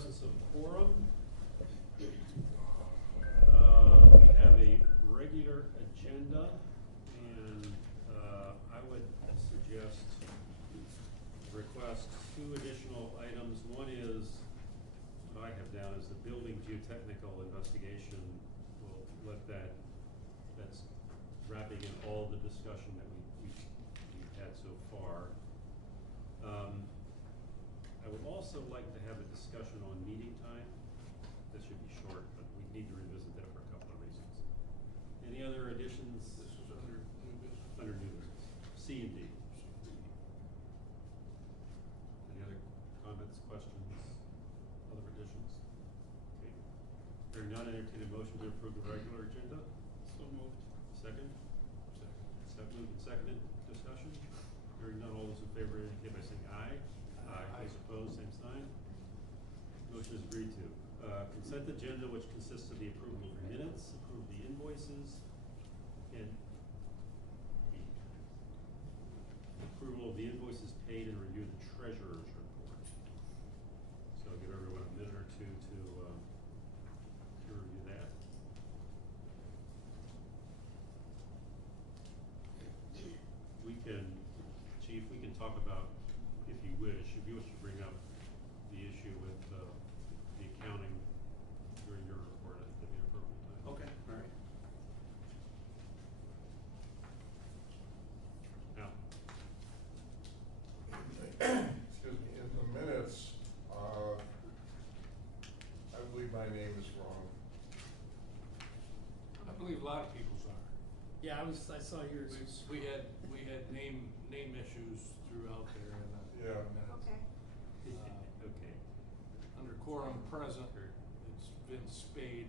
presence of quorum. We have a regular agenda, and I would suggest request two additional items. One is, what I have down is the building geotechnical investigation. We'll let that's wrapping in all the discussion that we've had so far. I would also like to have a discussion on meeting time. This should be short, but we need to revisit that for a couple of reasons. Any other additions? This is under new business. Under new business. C and D. Any other comments, questions, other additions? Okay. Hearing none, entertain a motion to approve the regular agenda. So moved. Second? Second. Moved and seconded. Discussion? Hearing none, all those in favor indicate by saying aye. Aye. Those opposed, same sign. Motion is agreed to. Consent agenda, which consists of the approval of minutes, approve the invoices, and the approval of the invoices paid and review the treasurer's report. So I'll give everyone a minute or two to review that. We can, Chief, we can talk about, if you wish to bring up the issue with the accounting during your report at the appropriate time. Okay, all right. Now, Excuse me, in the minutes, I believe my name is wrong. I believe a lot of people's are. Yeah, I saw yours. We had name issues throughout there in the Yeah. minutes. Okay. okay. Under quorum present, it's Vince Spade.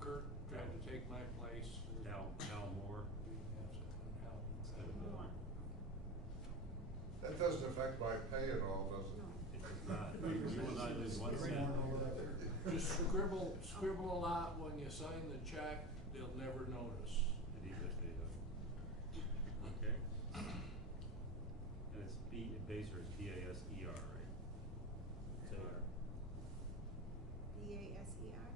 Kurt tried to take my place. Al Moore. Al. Instead of Bill. That doesn't affect my pay at all, does it? It does not. You will not lose 1 cent. Just scribble a lot when you sign the check, they'll never notice. Okay. And it's Baser is B-A-S-E-R, right? B-A-S-E-R?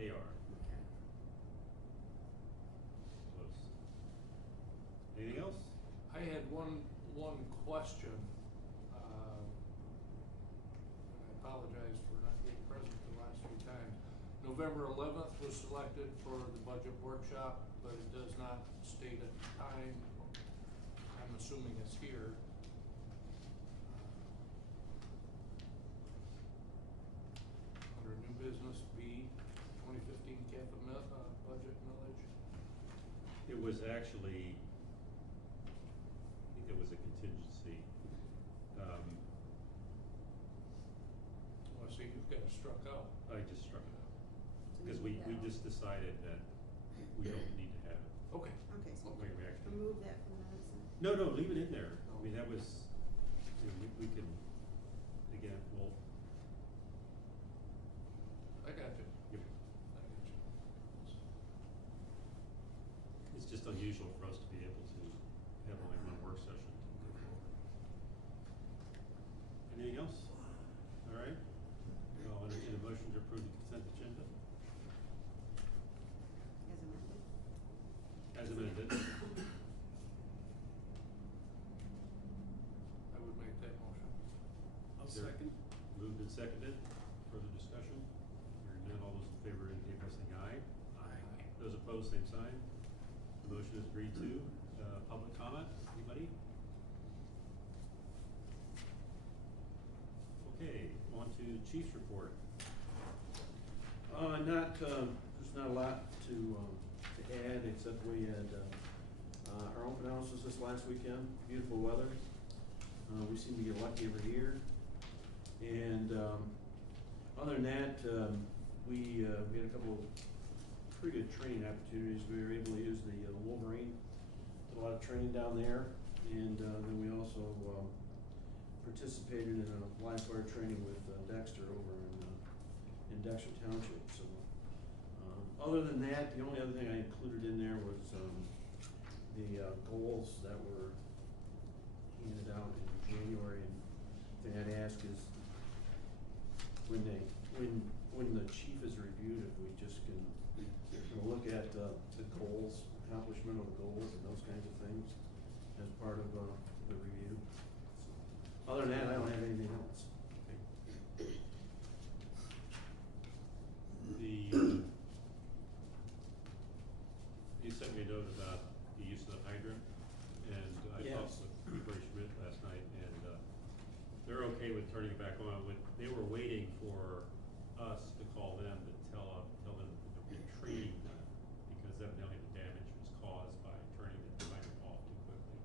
A-R. Close. Anything else? I had one question. And I apologize for not being present the last few times. November 11th was selected for the budget workshop, but it does not state a time. I'm assuming it's here. Under new business B, 2015 CAFA budget millage. It was actually, I think it was a contingency. Well, see, you've got it struck out. I just struck it out. Because we just decided that we don't need to have it. Okay. Okay, so Wait, we actually. remove that from the minutes then? No, leave it in there. I mean, that was, you know, we can, again, well, I got you. yep. I got you. It's just unusual for us to be able to have only one work session to go forward. Anything else? All right. I'll entertain a motion to approve the consent agenda As amended? as amended. I would make that motion. I'll Is there- second. Moved and seconded. Further discussion? Hearing none, all those in favor indicate by saying aye. Aye. Those opposed, same sign. Motion is agreed to. Public comment, anybody? Okay, on to Chief's report. There's not a lot to add, except we had, our open houses this last weekend, beautiful weather. We seem to get lucky every year. And, other than that, we had a couple of pretty good training opportunities. We were able to use the Wolverine, did a lot of training down there. And, then we also, participated in a live fire training with Dexter over in Dexter Township. So, other than that, the only other thing I included in there was the goals that were handed out in January, and the thing I'd ask is, when the chief is reviewed, if we just can, look at, the goals, accomplishment of the goals and those kinds of things as part of, the review. So, other than that, I don't have anything else. You sent me a note about the use of the hydrant, and I talked Yes. with Ray Schmidt last night, and, they're okay with turning it back on. They were waiting for us to call them to tell them that there'd be training done, because evidently the damage was caused by turning the hydrant off too quickly.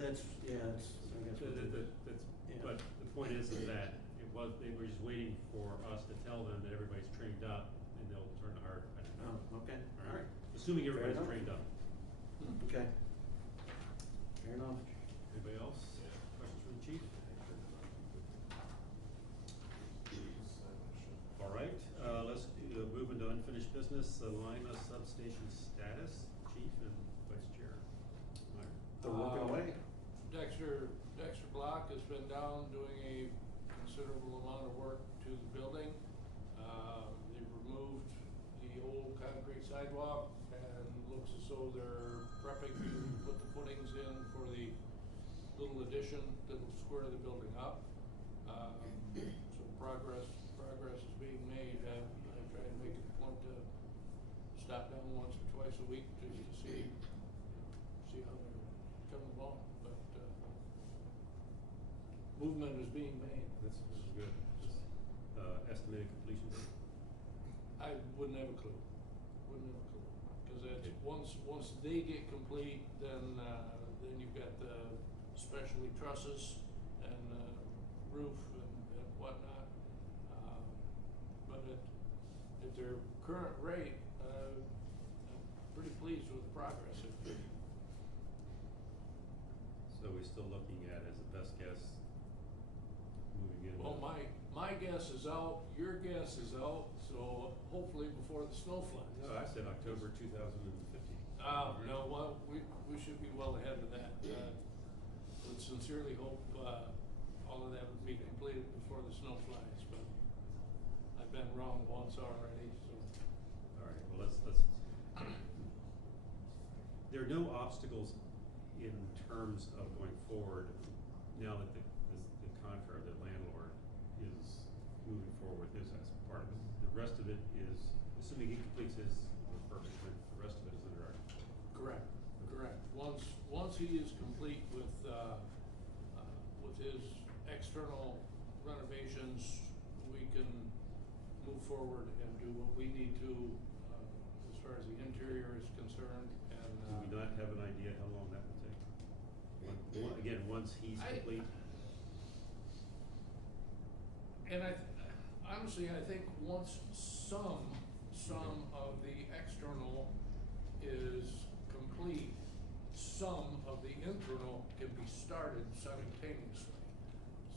That's, I guess. Yeah. But the point is that they were just waiting for us to tell them that everybody's trained up, and they'll turn the hydrant on. Oh, okay, all right. Assuming Fair everybody's enough. trained up. Okay. Fair enough. Anybody else? Questions for the chief? All right, let's move into unfinished business, Lima substation status, chief and vice chair. Meyer. They're working away. Dexter Block has been down doing a considerable amount of work to the building. They removed the old concrete sidewalk, and looks as though they're prepping to put the footings in for the little addition that will square the building up. So progress is being made. I try and make it a point to stop down once or twice a week just to see how they're coming along, but, movement is being made. This is good. Estimated completion date? I wouldn't have a clue, cause it's, Okay. once they get complete, then you've got the specialty trusses and, roof and whatnot. But at their current rate, I'm pretty pleased with the progress. So we're still looking at, as a best guess, moving in. Well, my guess is out, your guess is out, so hopefully before the snow flies. No, I said October 2015. No, well, we should be well ahead of that. Would sincerely hope, all of that would be completed before the snow flies, but I've been wrong once already, so. All right, well, let's, there are no obstacles in terms of going forward now that the contractor, the landlord, is moving forward with his as part of it. The rest of it is, assuming he completes his refurbishment, the rest of it is under our. Correct. Once he is complete with his external renovations, we can move forward and do what we need to, as far as the interior is concerned, and. Do we not have an idea how long that will take? Again, once he's complete? And honestly, I think once some of the external is complete, some of the internal can be started simultaneously.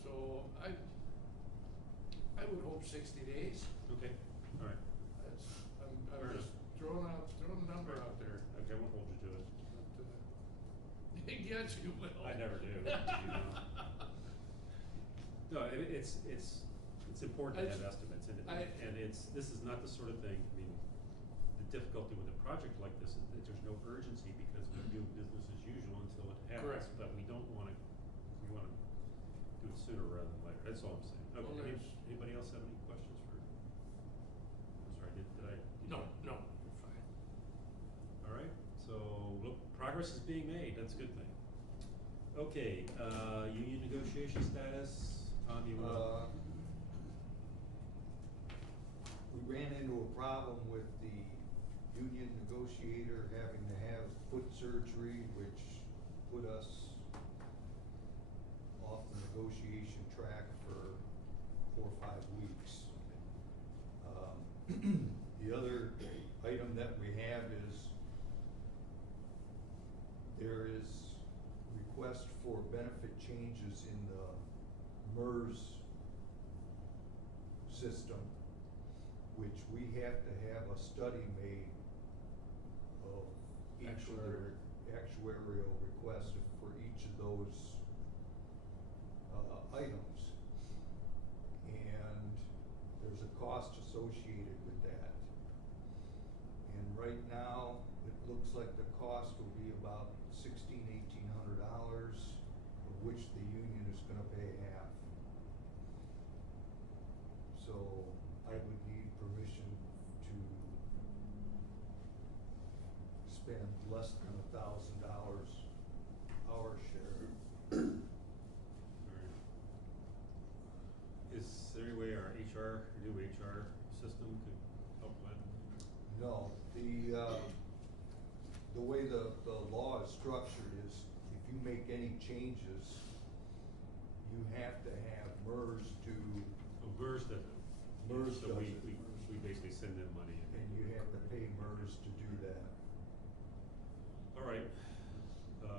So I would hope 60 days. Okay, all right. I'm Fair just throwing a number out there. Okay, I won't hold you to it. But, yes, you will. I never do. You know. No, it's important to have estimates, and this is not the sort of thing, I mean, the difficulty with a project like this is that there's no urgency because we do business as usual until it happens. Correct. But we wanna do it sooner rather than later, that's all I'm saying. Well, Okay, there's- anybody else have any questions for, I'm sorry, did I? No, you're fine. All right, so, look, progress is being made, that's a good thing. Okay, union negotiation status, Tom, you want? We ran into a problem with the union negotiator having to have foot surgery, which put us off the negotiation track for 4 or 5 weeks. The other item that we have is there is request for benefit changes in the MERS system, which we have to have a study made of each of their actuarial requests for each of those items. And there's a cost associated with that. And right now, it looks like the cost will be about $1,800, of which the union is gonna pay half. So I would need permission to spend less than $1,000 our share. Alright. Is there any way our new HR system could help with? No, the way the law is structured is if you make any changes, you have to have MERS do, Oh, MERS does it. MERS So does we, it. we basically send them money and you have to pay MERS to do that. All right. Do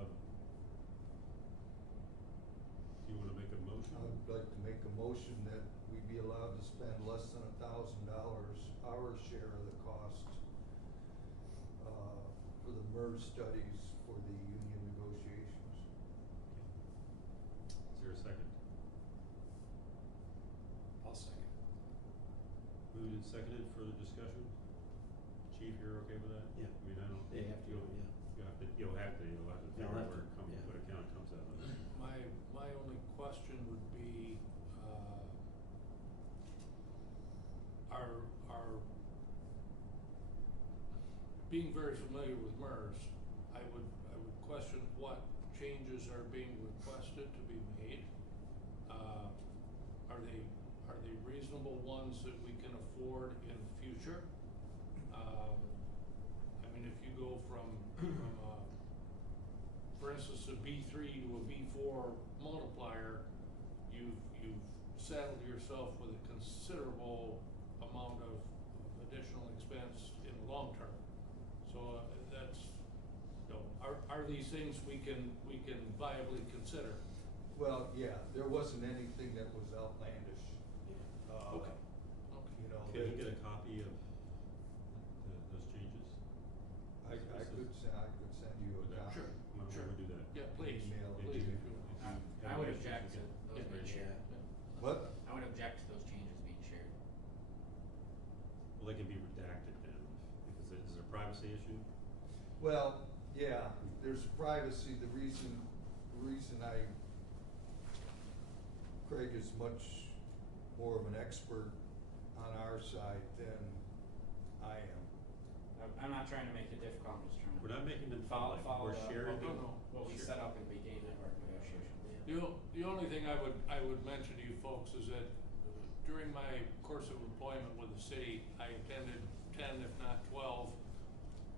you wanna make a motion? I would like to make a motion that we be allowed to spend less than $1,000, our share of the cost, for the MERS studies for the union negotiations. Is there a second? I'll second. Moved and seconded, further discussion? Chief, you're okay with that? Yeah. I mean, I don't. They have to, you'll- yeah. You'll have to You'll figure have out where to, it comes, yeah. what account it comes out of. My only question would be, are being very familiar with MERS, I would question what changes are being requested to be made. Are they reasonable ones that we can afford in the future? I mean, if you go from for instance, a B3 to a B4 multiplier, you've saddled yourself with a considerable amount of additional expense in the long term. So that's, you know, are these things we can viably consider? Well, yeah, there wasn't anything that was outlandish. Okay. You know, Can you that- get a copy of those changes? I could send you Would a that- copy. Sure. Why Sure. would we do that? Yeah, please, Email it please, to if you. you want. I would object to those Yeah. being shared. What? I would object to those changes being shared. Well, they can be redacted then, because is there a privacy issue? Well, yeah, there's privacy. The reason Craig is much more of an expert on our side than I am. I'm not trying to make it difficult, I'm just trying to. We're not making them Follow public, we're sharing No, them. no. What we set up in the beginning of our negotiation. The only thing I would mention to you folks is that during my course of employment with the city, I attended 10, if not 12,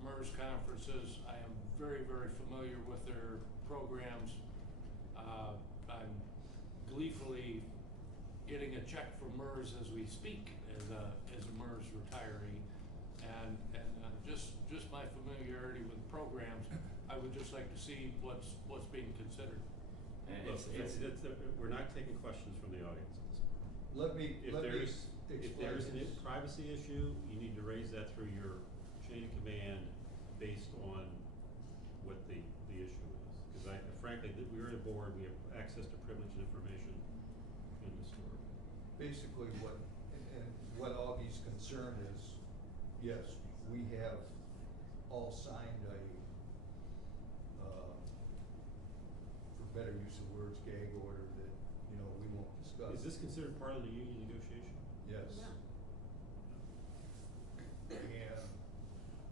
MERS conferences. I am very, very familiar with their programs. I'm gleefully getting a check from MERS as we speak as a MERS retiree. And just my familiarity with programs, I would just like to see what's being considered. And Look, it's, we're not taking questions from the audience at this point. Let me If there's explain a this. privacy issue, you need to raise that through your chain of command based on what the issue is. Because frankly, we're a board, we have access to privileged information in the store. Basically and what Augie's concern is, yes, we have all signed a, for better use of words, gag order that, you know, we won't discuss. Is this considered part of the union negotiation? Yes. Yeah. And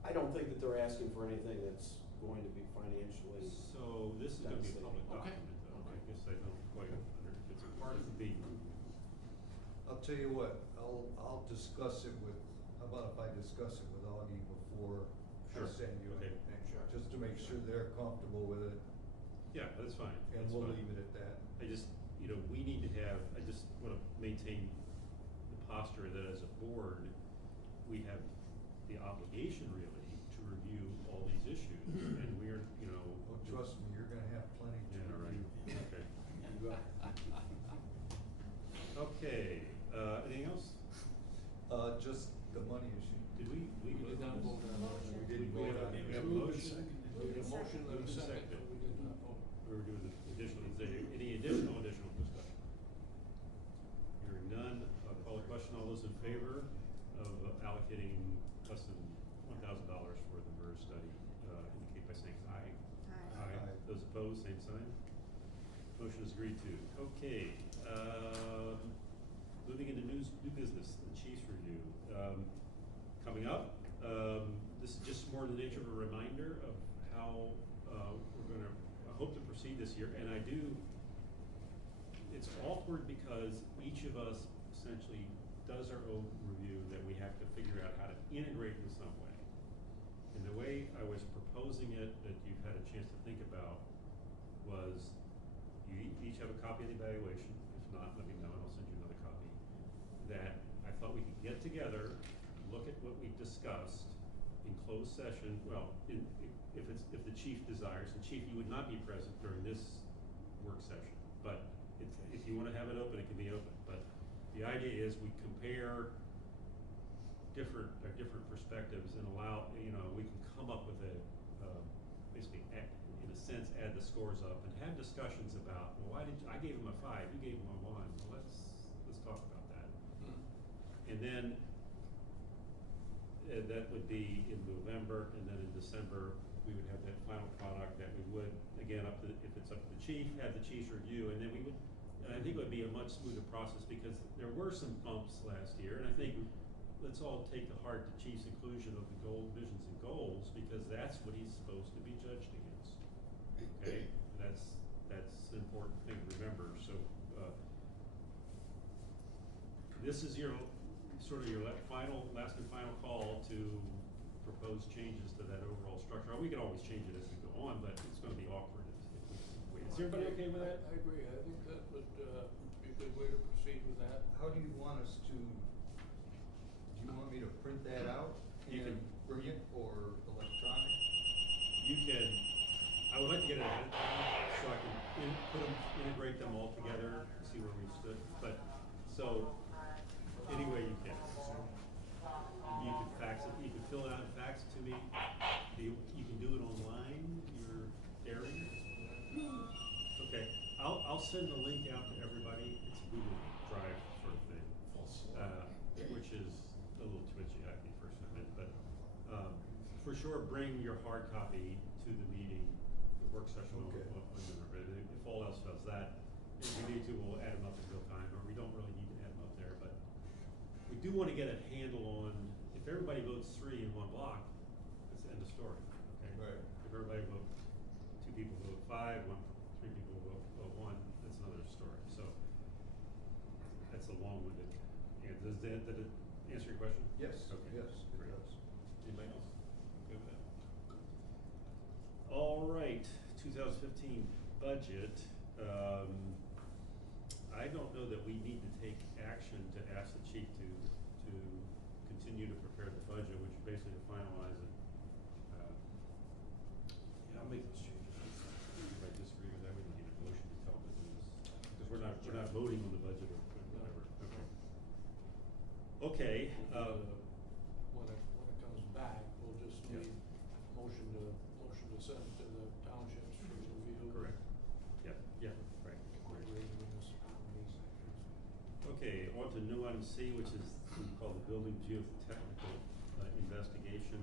I don't think that they're asking for anything that's going to be financially. So this is gonna be a public Okay. document though, I guess I don't quite if it's a part of the. I'll tell you what, I'll discuss it with, how about if I discuss it with Augie before I Sure. send you Okay. anything? Sure. Just to make sure they're comfortable with it, Yeah, that's fine. and That's we'll fine. leave it at that. I just, we need to have, I just wanna maintain the posture that as a board, we have the obligation really to review all these issues, and we're, Well, trust me, you're gonna have plenty to Yeah, right, review. okay. You got- Okay, anything else? Just the money issue. Did we did not vote on Motion. We didn't vote on it. We have a Moved and motion. seconded. We had a motion and a Moved and second, seconded. but we did not vote. We were doing the additional, is there any additional discussion? agreed to. Okay, moving into new business, the chief's review. Coming up, this is just more in the nature of a reminder of how we're gonna, I hope to proceed this year, and I do, it's awkward because each of us essentially does our own review that we have to figure out how to integrate in some way. And the way I was proposing it, that you've had a chance to think about, was you each have a copy of the evaluation. If not, let me know and I'll send you another copy. That I thought we could get together, look at what we discussed in closed session. Well, if the chief desires, the chief, you would not be present during this work session, but if you want to have it open, it can be open. But the idea is we compare different perspectives and allow, we can come up with a basically in a sense add the scores up and have discussions about, well, why did I gave him a 5, you gave him a 1. Well, let's talk about that. And then that would be in November, and then in December we would have that final product that we would, again, if it's up to the chief, have the chief's review, and then we would, and I think it would be a much smoother process because there were some bumps last year, and I think let's all take to heart the chief's inclusion of the goal, visions and goals, because that's what he's supposed to be judged against. Okay, that's an important thing to remember. So this is your sort of your last and final call to propose changes to that overall structure. We can always change it as we go on, but it's going to be awkward if we wait. Is everybody okay with that? I agree. I think that would be a good way to proceed with that. How do you want us to, do you want me to print that out You and can- bring it, or electronic? You can, I would like to get it ahead of time so I can integrate them all together, see where we stood. But, so, any way you can. You can fax it, you can fill it out and fax it to me. You can do it online, your area. Okay, I'll send the link out to everybody. It's a Google Drive sort of thing, which is a little twitchy, I think, first admit, but for sure, bring your hard copy to the meeting, the work session on Okay. November. If all else fails that, if we need to, we'll add them up in real time, or we don't really need to add them up there, but we do want to get a handle on, if everybody votes 3 in one block, it's the end of story, okay? Right. If everybody votes, 2 people vote 5, 3 people vote 1, that's another story. So that's a long-winded. Did it answer your question? Yes, Okay. yes, it Great. does. Anybody else? Good with that? All right, 2015 budget. I don't know that we need to take action to ask the chief to continue to prepare the budget, which is basically to finalize it. Yeah, I'll make those changes. If I disagree with that, we don't need a motion to tell them to do this, because we're not voting on the budget or whatever. Okay. When it comes back, we'll just Yeah. need motion to send to the townships for review. Correct. Yeah, right. Incorporating municipalities. Okay, on to new item C, which is called the Building Geotechnical Investigation.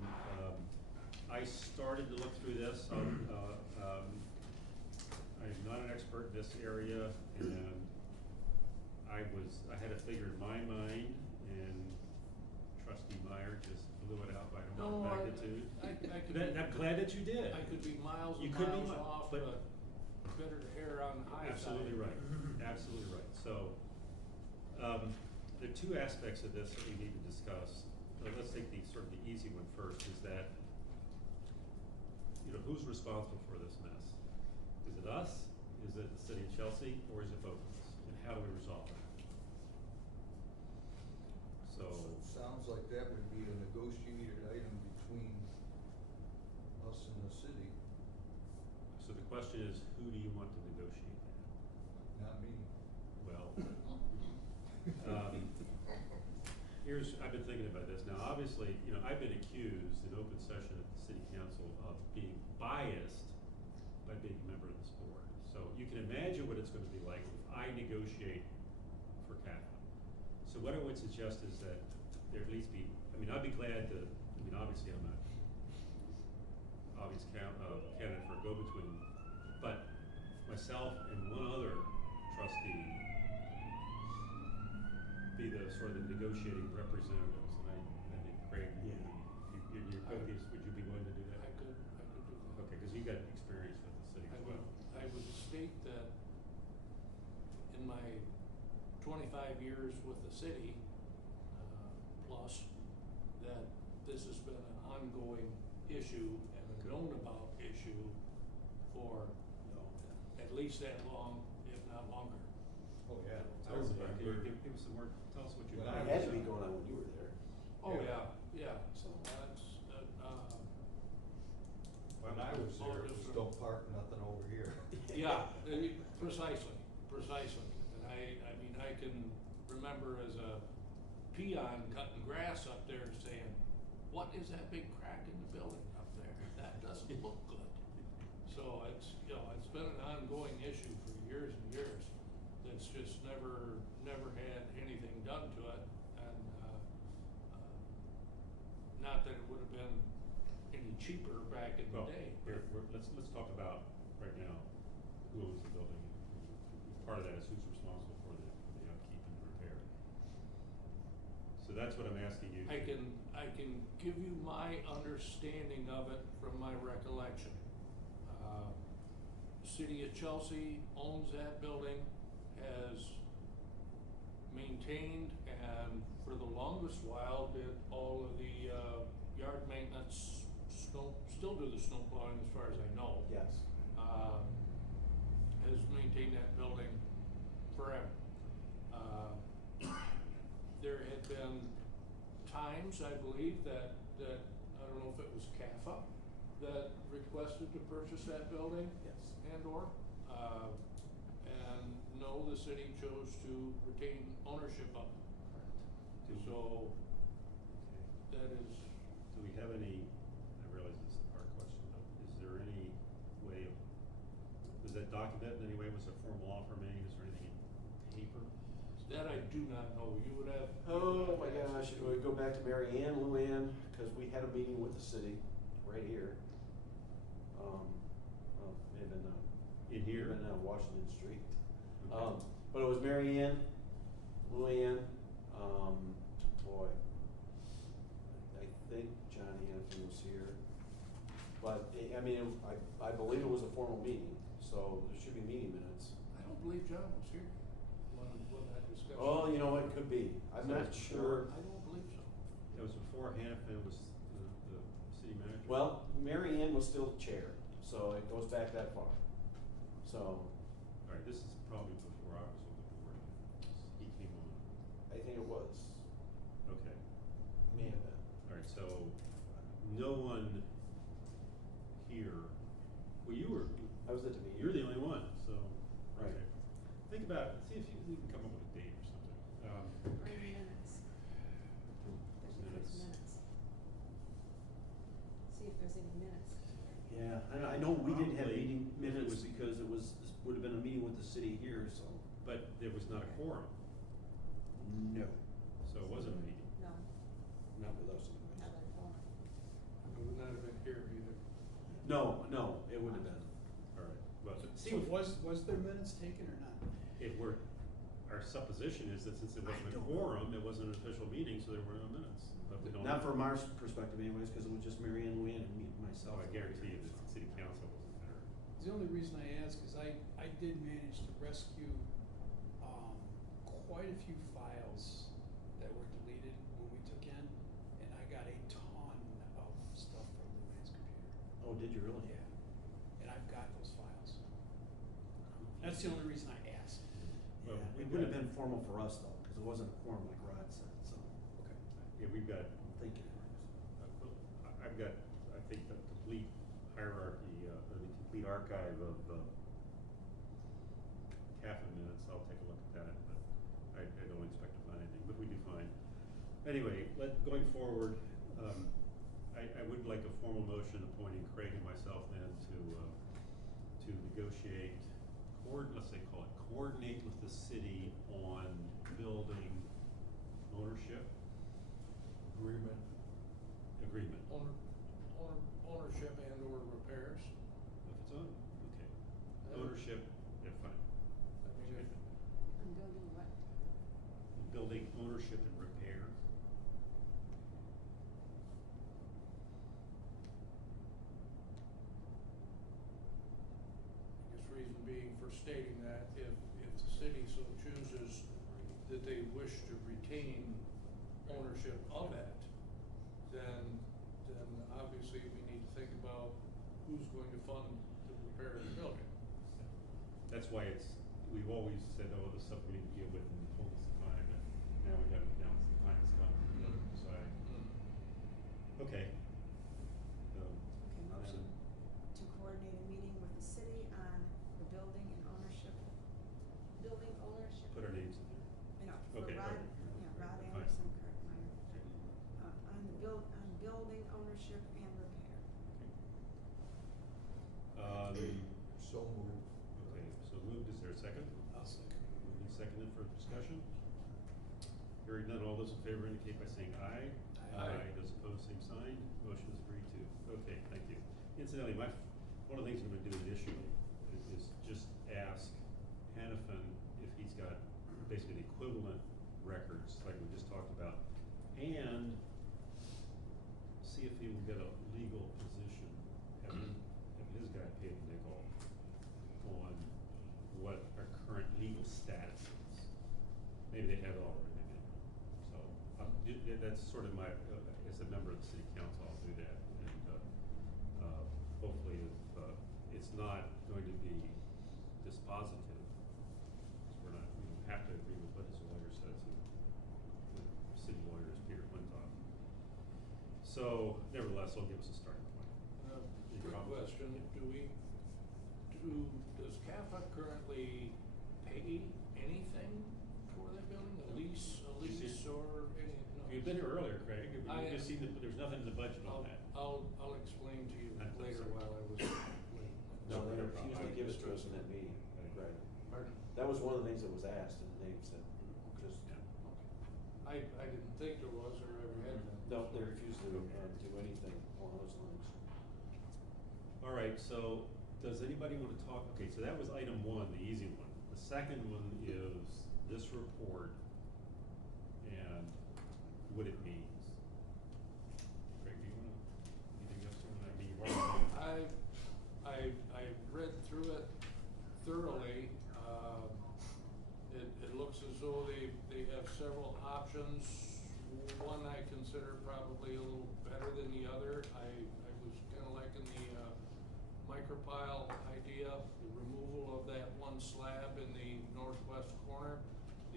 I started to look through this. I'm not an expert in this area, and I had a figure in my mind, and Trustee Meyer just blew it out by an order of magnitude. I could I'm glad that you did. I could be miles You and could be miles mi- off, but- but better to err on the high side. Absolutely right, absolutely right. So, there are 2 aspects of this that we need to discuss. So let's take the sort of the easy one first, is that, who's responsible for this mess? Is it us? Is it the city of Chelsea? Or is it both of us? And how do we resolve that? So, Sounds like that would be a negotiated item between us and the city, so the question is, who do you want to negotiate that? not me. Well, I've been thinking about this. Now, obviously, I've been accused in open session at the city council of being biased by being a member of this board. So you can imagine what it's going to be like if I negotiate for CAFA. So what I would suggest is that there at least be, I'd be glad to, obviously I'm a obvious candidate for a go-between, but myself and one other trustee be the sort of the negotiating representatives, and I think Craig, Yeah. your cookies, would you be willing to do that? I could do that. Okay, cause you got experience with the city as well. I would state that in my 25 years with the city, plus, that this has been an ongoing issue and a known about issue for at least that long, if not longer. Oh, yeah. Tell us about, can you give us some more, tell us what you When got. I It had to be going on when you were there. Oh, Yeah. yeah. So- That's, When I was all there, it was different- don't park nothing over here. Yeah, precisely. And I mean, I can remember as a peon cutting grass up there saying, what is that big crack in the building up there? That doesn't look good. So it's, it's been an ongoing issue for years and years. That's just never had anything done to it. And, not that it would have been any cheaper back in the Well, day. here, let's talk about right now, who owns the building. Part of that is who's responsible for the upkeep and repair. So that's what I'm asking you. I can give you my understanding of it from my recollection. City of Chelsea owns that building, has maintained and for the longest while did all of the yard maintenance, still do the snow plowing as far as I know. Yes. Has maintained that building forever. There had been times, I believe, that I don't know if it was CAFA that requested to purchase that building Yes. and/or, and no, the city chose to retain ownership of it. So that is, Do we have any, I realize this is a hard question, but is there any way of, was that documented in any way? Was a formal offer made? Is there anything in paper? that I do not know. You would have. Oh my gosh, we go back to Mary Ann, Luann, cause we had a meeting with the city right here. Well, it had been, In here? been Washington Street. Okay. But it was Mary Ann, Luann, boy, I think John Hanson was here. But, I mean, I believe it was a formal meeting, so there should be meeting minutes. I don't believe John was here when that discussion. Oh, you know, it could be, I'm So not it's sure. I don't believe so. It was before Hannafin was the city manager? Well, Mary Ann was still chair, so it goes back that far. So, All right, this is probably before I was on the board. He came on. I think it was, Okay. may have been. All right, so no one here, well, I was at the meeting. you're the only one, so. Right. okay. Think about, see if you can come up with a date or something. Or minutes. There's minutes. See if there's any minutes. Yeah, I know we didn't have Probably, meeting if it minutes was- because it was, this would have been a meeting with the city here, so. But there was not a quorum, No, so it wasn't a meeting. No, not with us anyways. not at all. I would not have been here either. No, it wouldn't have been. All right, but So was there minutes taken or not? it were, our supposition is that since it wasn't a don't know. quorum, it wasn't an official meeting, so there were no minutes, but we don't. Not from our perspective anyways, cause it was just Mary Ann, Luann, and me, myself. Oh, I guarantee you that the city council wasn't there. The only reason I ask is I did manage to rescue, quite a few files that were deleted when we took in, and I got a ton of stuff from Luann's computer. Oh, did you really? Yeah, and I've got those files. That's the only reason I asked. Well, Yeah, we've it wouldn't have got- been formal for us though, cause it wasn't a quorum like Rod said, so. Okay. Yeah, we've got, I'm thinking. I've got, I think, the complete hierarchy, or the complete archive of, CAFA minutes, I'll take a look at that, but I don't expect to find anything, but we do find. Anyway, going forward, I would like a formal motion appointing Craig and myself then to negotiate, let's say call it, coordinate with the city on building ownership agreement. Ownership and or repairs. If it's on, okay. Ownership, yeah, fine. I mean, ownership and repair. I guess reason being for stating that if the city so chooses that they wish to retain ownership of it, then obviously we need to think about who's going to fund the repair of the building. That's why we've always said, oh, this is something we need to deal with in the fullness of time, and now we have, now the time has come to decide. Okay. So, Okay, motion to coordinate a meeting with the city on the building and ownership, building ownership. put our names in there. You know, for Okay, Rod, right. yeah, Rod Fine. Anderson, Kirk Meyer, on the on building ownership and repair. Okay. So moved. Okay, so moved, is there a second? I'll second. Moved and seconded for discussion? Hearing none, all those in favor indicate by saying aye. Aye. Those opposed, same sign. Motion is agreed to. Okay, thank you. Incidentally, one of the things I'm gonna do initially is just ask Hannafin if he's got basically the equivalent records like we just talked about, and see if he will get a legal position, have his guy paid a nickel on what our current legal status is. Maybe they have it already, maybe they don't. So, that's sort of my, as a member of the city council, I'll do that, and, hopefully if, it's not going to be dispositive, because we don't have to agree with what his lawyer says, and the city lawyer is Peter Flintoff. So, nevertheless, it'll give us a starting point. Any Quick problems? question, does CAFA currently pay anything for that building, a lease You see- or any? No. If you've been here earlier, Craig, you I- just seen that there's nothing in the budget on that. I'll explain to you I'm later sorry. while I was late. No, they No refused problem. to give it to us in that meeting, right? Pardon? That was one of the things that was asked, and they said, just, I didn't think there was or ever had been. no, they refused to, do anything along those lines. All right, so does anybody want to talk, okay, so that was item one, the easy one. The second one is this report and what it means. Craig, do you want to, anything else you want to, I mean, you've already. I read through it thoroughly. It looks as though they have several options. One I consider probably a little better than the other. I was kind of liking the micropile idea, the removal of that one slab in the northwest corner,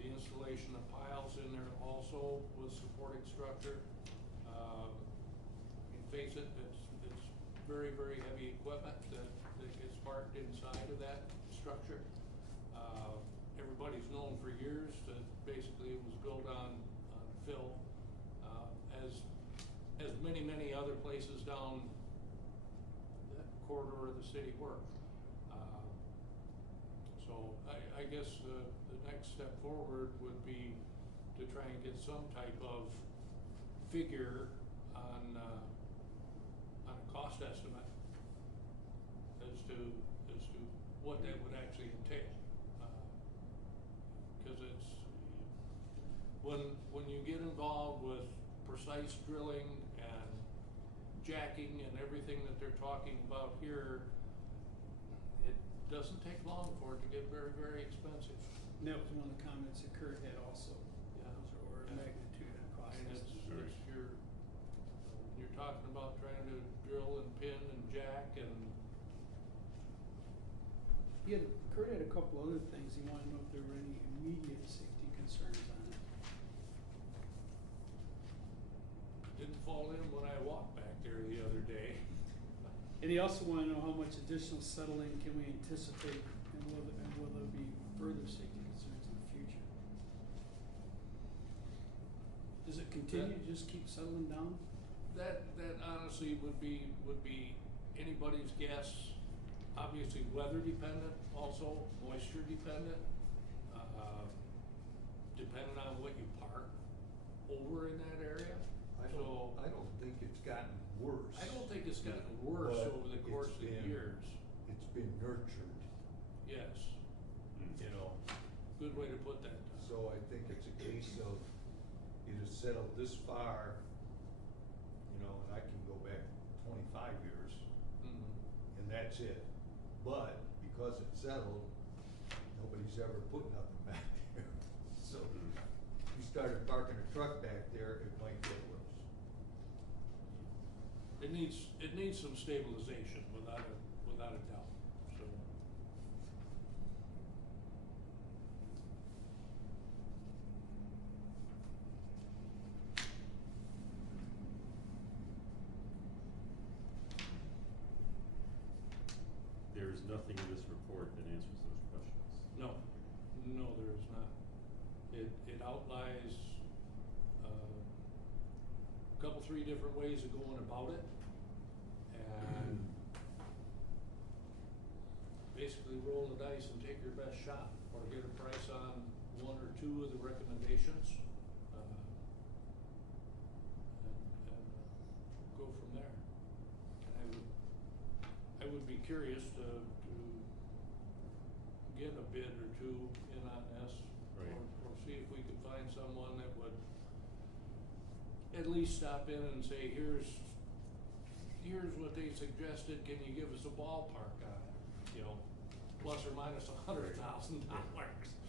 the installation of piles in there also with supporting structure. Face it, it's very, very heavy equipment that gets parked inside of that structure. Everybody's known for years that basically it was built on fill, as many other places down that corridor of the city work. So I guess the next step forward would be to try and get some type of figure on a cost estimate as to what that would actually entail. Because it's, when you get involved with precise drilling and jacking and everything that they're talking about here, it doesn't take long for it to get very, very expensive. And that was one of the comments that Kurt had also. Yeah. Those are order of magnitude and cost And it's estimate. you're talking about trying to drill and pin and jack and. Kurt had a couple other things. He wanted to know if there were any immediate safety concerns on it. Didn't fall in when I walked back there the other day. And he also wanted to know how much additional settling can we anticipate, and will there be further safety concerns in the future? Does it continue to just keep settling down? That honestly would be anybody's guess. Obviously weather dependent, also moisture dependent, depending on what you park over in that area. I don't think it's gotten worse. I don't think it's gotten worse But over the course of the it's been- years. It's been nurtured, Yes, you know, good way to put that. so I think it's a case of it has settled this far, you know, and I can go back 25 years, and that's it. But because it's settled, nobody's ever put nothing back there. So if you started parking a truck back there, it might get worse. It needs some stabilization without a doubt, so. There's nothing in this report that answers those questions. No, there is not. It outlines, a couple, three different ways of going about it. And basically roll the dice and take your best shot, or get a price on one or two of the recommendations. And go from there. And I would be curious to get a bid or two in on this. Right. Or see if we could find someone that would at least stop in and say, here's what they suggested, can you give us a ballpark on it? You know, plus or minus $100,000.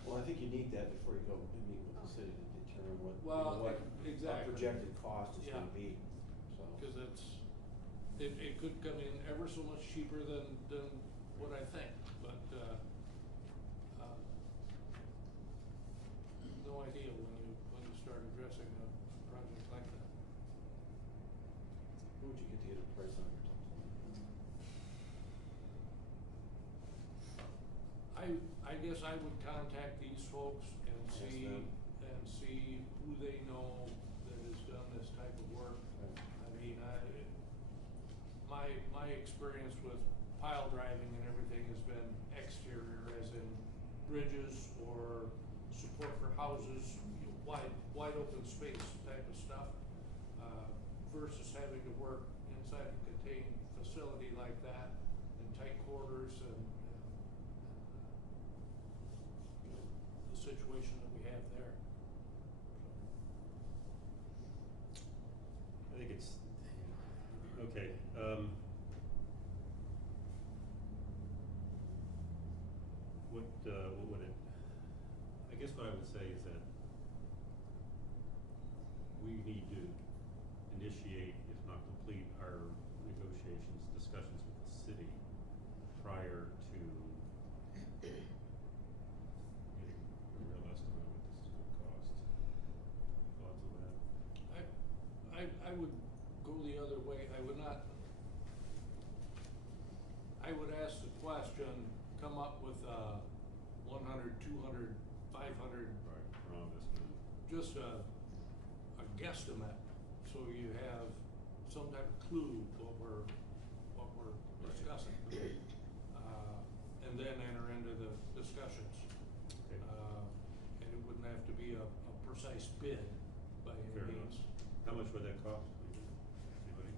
Well, I think you need that before you go and meet with the city to determine what, Well, what exactly. our projected cost is Yeah. gonna be, so. Cause it could come in ever so much cheaper than what I think, but, no idea when you start addressing a project like that. Who would you get to get a price on or something? I guess I would contact these folks and Ask see, them. who they know that has done this type of work. I mean, my experience with pile driving and everything has been exterior, as in bridges or support for houses, you know, wide open space type of stuff, versus having to work inside a contained facility like that in tight quarters and you know, the situation that we have there. I think it's, okay, what would it, I guess what I would say is that we need to initiate, if not complete, our negotiations, discussions with the city prior to getting a real estimate of what this is gonna cost. Thoughts on that? I would go the other way. I would not, I would ask the question, come up with 100, 200, 500, Right, wrong estimate. just a guesstimate, so you have some type of clue what we're Right. discussing. And then enter into the discussions. Okay. And it wouldn't have to be a precise bid by any Fair means. enough. How much would that cost? Anybody?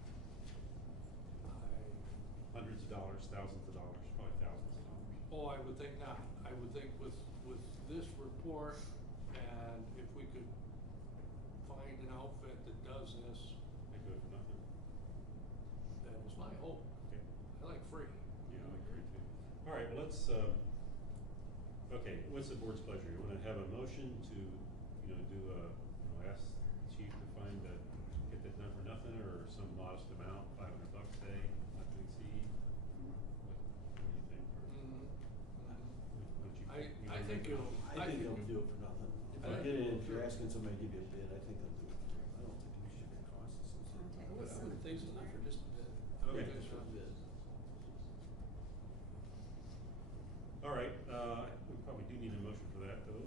Hundreds of dollars, thousands of dollars, probably thousands of dollars. Oh, I would think not. I would think with this report, and if we could find an outfit that does this, They do it for nothing. that is my hope. Okay. I like free. Yeah, I agree too. All right, well, let's, okay, what's the board's pleasure? You wanna have a motion to, you know, do a, you know, ask the chief to find that, get that done for nothing, or some modest amount, $500 say, not to exceed? What do you think? What you- you I wanna think make a it'll. motion? I think they'll do it for nothing. If I I think did it, they'll if do you're it. asking somebody to give you a bid, I think they'll do it for, I don't think we should get costs associated. Contact I us. would think so, not for just a bit. Okay. Just for a bid. All right, we probably do need a motion for that, though.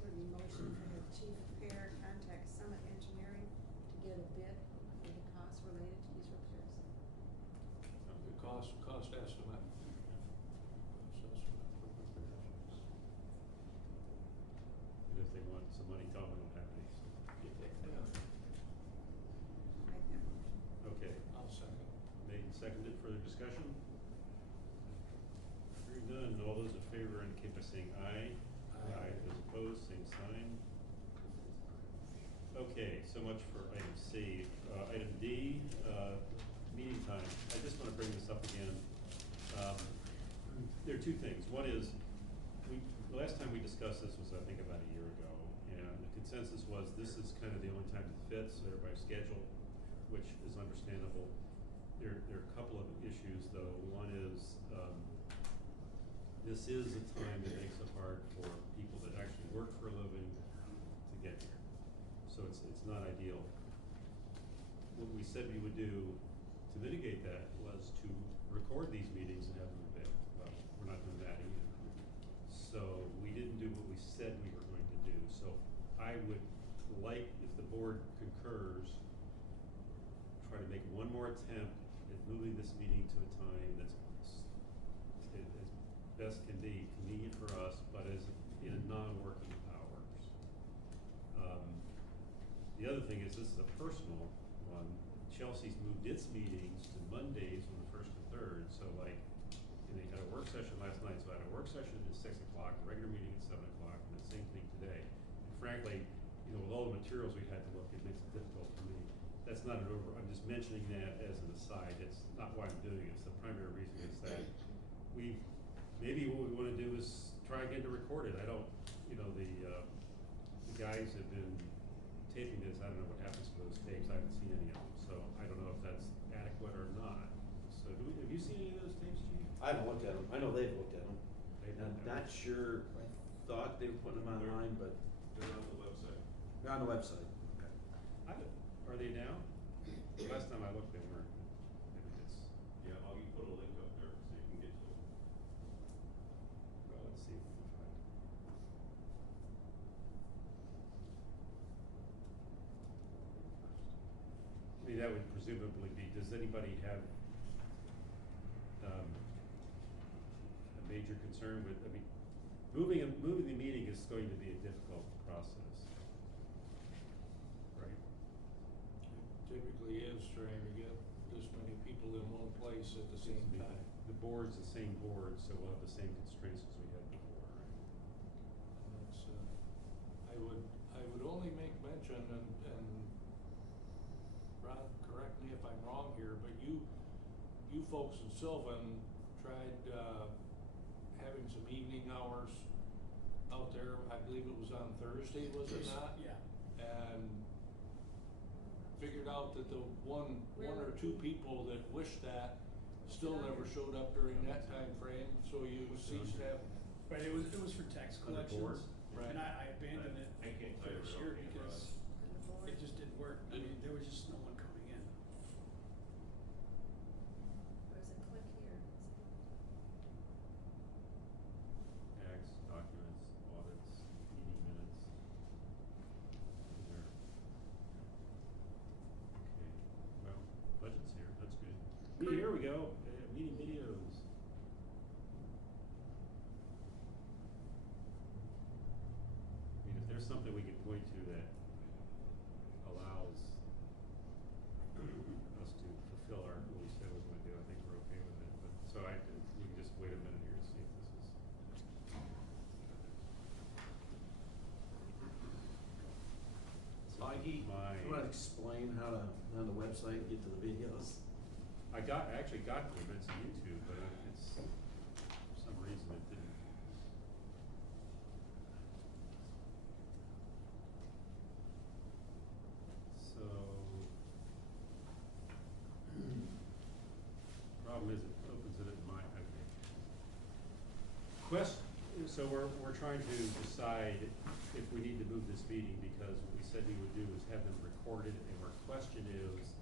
Would be motion for the chief repair contact Summit Engineering to get a bid for the costs related to these repairs. The cost estimate. Cost estimate for repairs. And if they want some money, tell them we don't have any, so. Yeah, Make that motion. Okay, I'll second. made and seconded, further discussion? Hearing none, all those in favor indicate by saying aye. Aye. Those opposed, same sign. Okay, so much for item C. Item D, meeting time. I just wanna bring this up again. There are two things. One is, the last time we discussed this was, I think, about a year ago, and the consensus was this is kind of the only time it fits, everybody's schedule, which is understandable. There are a couple of issues, though. One is, this is a time that makes it hard for people that actually work for a living to get here. So it's not ideal. What we said we would do to mitigate that was to record these meetings and have them available. Well, we're not doing that either. So we didn't do what we said we were going to do. So I would like, if the board concurs, try to make one more attempt at moving this meeting to a time that's as best can be convenient for us, but as in non-working hours. The other thing is, this is a personal one. Chelsea's moved its meetings to Mondays on the 1st and 3rd, so like, and they had a work session last night, so I had a work session at 6 o'clock, a regular meeting at 7 o'clock, and the same thing today. And frankly, you know, with all the materials we had to look, it makes it difficult for me. That's not an I'm just mentioning that as an aside. It's not why I'm doing it. It's the primary reason is that maybe what we wanna do is try again to record it. I don't, you know, the guys have been taping this. I don't know what happens to those tapes. I haven't seen any of them, so I don't know if that's adequate or not. So have you seen any of those tapes, Chief? I haven't looked at them. I know they've looked at them. They've I'm looked at not sure, I thought they were putting them online, but They're on the website. they're on the website. Okay. Are they now? The last time I looked, they weren't. Maybe it's, Yeah, I'll put a link up there so you can get to them. well, let's see if we can find it. I mean, that would presumably be, does anybody have a major concern with, I mean, moving the meeting is going to be a difficult process. Right? Typically is trying to get this many people in one place at the same time. The board's the same board, so we'll have the same constraints as we had before, right? And that's, I would only make mention, and Rod, correct me if I'm wrong here, but you folks in Sylvan tried, having some evening hours out there. I believe it was on Thursday, was it not? Yeah. And figured out that the one or two people that wished that still never showed up during that time frame, so you ceased having it. Right, it was for tax On the board? collections. Right. And I abandoned it I can't for tell you this where year I'll be, because And the board. it just didn't work. I mean, there was just no one coming in. Or is it click here? Tax, documents, audits, meeting minutes. There. Okay, well, budget's here, that's good. Here we go, meeting videos. I mean, if there's something we can point to that allows us to fulfill what we said we were gonna do, I think we're okay with it. But, so we can just wait a minute here and see if this is. Mikey, My- you wanna explain how to, on the website, get to the videos? I actually got them, it's on YouTube, but it's, for some reason it didn't. So, problem is it opens it in my, okay. So we're trying to decide if we need to move this meeting because what we said we would do is have them recorded, and our question is,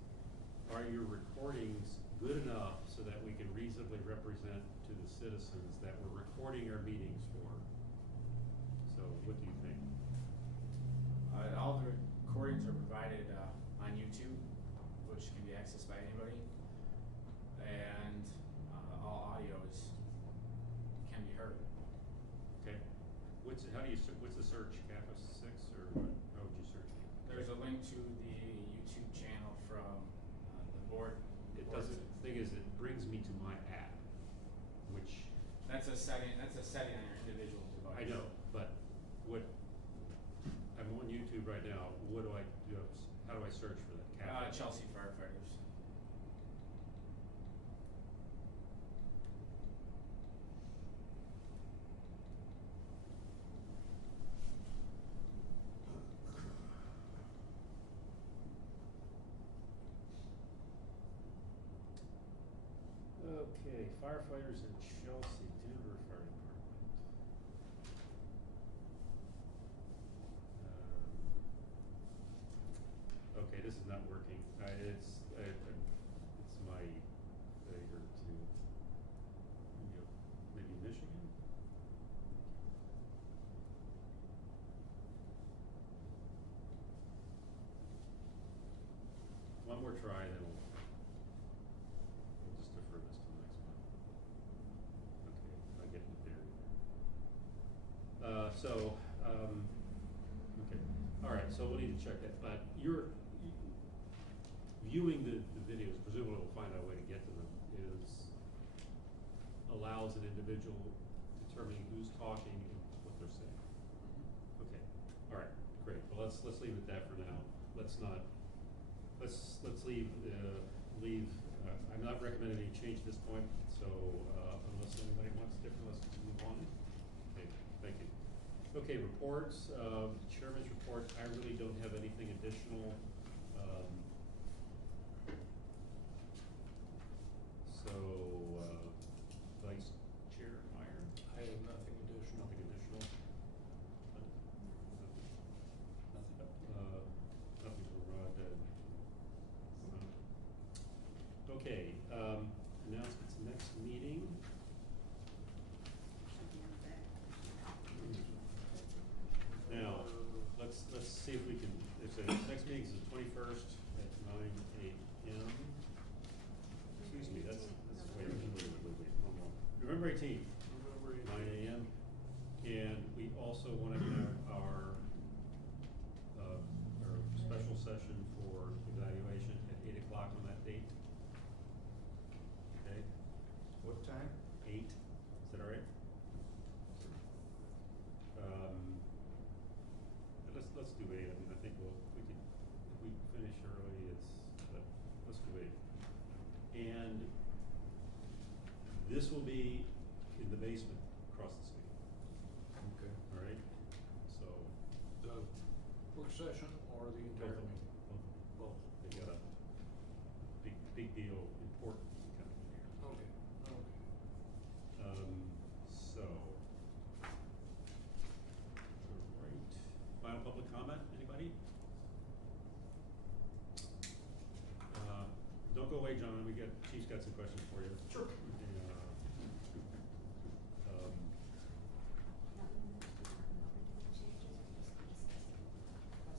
are your recordings good enough so that we can reasonably represent to the citizens that we're recording our meetings for? So what do you think? All the recordings are provided on YouTube, which can be accessed by anybody, and all audios can be heard. Okay, what's the search, CAFA 6, or what, how would you search it? There's a link to the YouTube channel from the board. It doesn't, the thing is, it brings me to my app, which, That's a setting on your individual device. I know, but I'm on YouTube right now, what do I do? Okay, firefighters in Chelsea, Denver Fire Department. Okay, this is not working. It's my failure to, maybe Michigan? One more try, then we'll just defer this to the next one. Okay, not getting it there either. Okay, all right, so we'll need to check that, but you're viewing the videos, presumably we'll find out a way to get to them, is allows an individual determining who's talking and what they're saying. Okay, all right, great. Well, let's leave it at that for now. Let's leave, I'm not recommending any change at this point, so, unless anybody wants different, let's move on. Okay, thank you. Okay, reports, chairman's report, I really don't have anything additional. So, Vice Chair Meyer? I have nothing additional. Nothing additional? Nothing for Rod. Okay, announcements, next meeting. Should be on the back. Now, let's see if we can, next meeting is the 21st at 9 a.m. Excuse me, that's wait, one more. November 18th. November 9 18th. a.m. And we also want to have our special session for evaluation at 8 o'clock on that date. Okay, What time? 8, is that all right? Let's do 8, I mean, I think we could, if we finish early, but let's do 8. And this will be in the basement across the street. Okay. All right, so The work session or the entire meeting? both. They got a big deal, important coming in here. Okay, okay. So, all right. Final public comment, anybody? Don't go away, John. Chief's got some questions for you. Sure.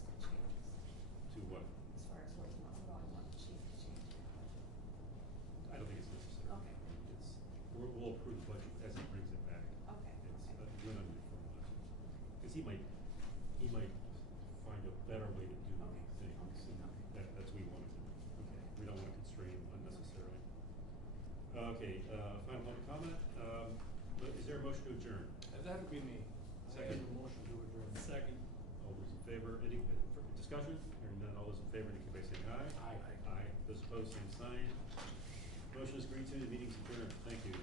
To what? As far as what you want the chief to change in the budget. I don't think it's necessary. Okay. We'll approve the budget as he brings it back. Okay, It's, okay. we're not gonna formalize it. Cause he might find a better way to do Okay, things, okay, and okay. that's what we wanted to do. Okay, we don't wanna constrain unnecessarily. Okay, final public comment, is there a motion to adjourn? That would be me. I have Second. a motion to adjourn. Second. All those in favor, any, discussion? Hearing none, all those in favor, indicate by saying aye. Aye. Aye, those opposed, same sign. Motion is agreed to, the meeting's adjourned, thank you.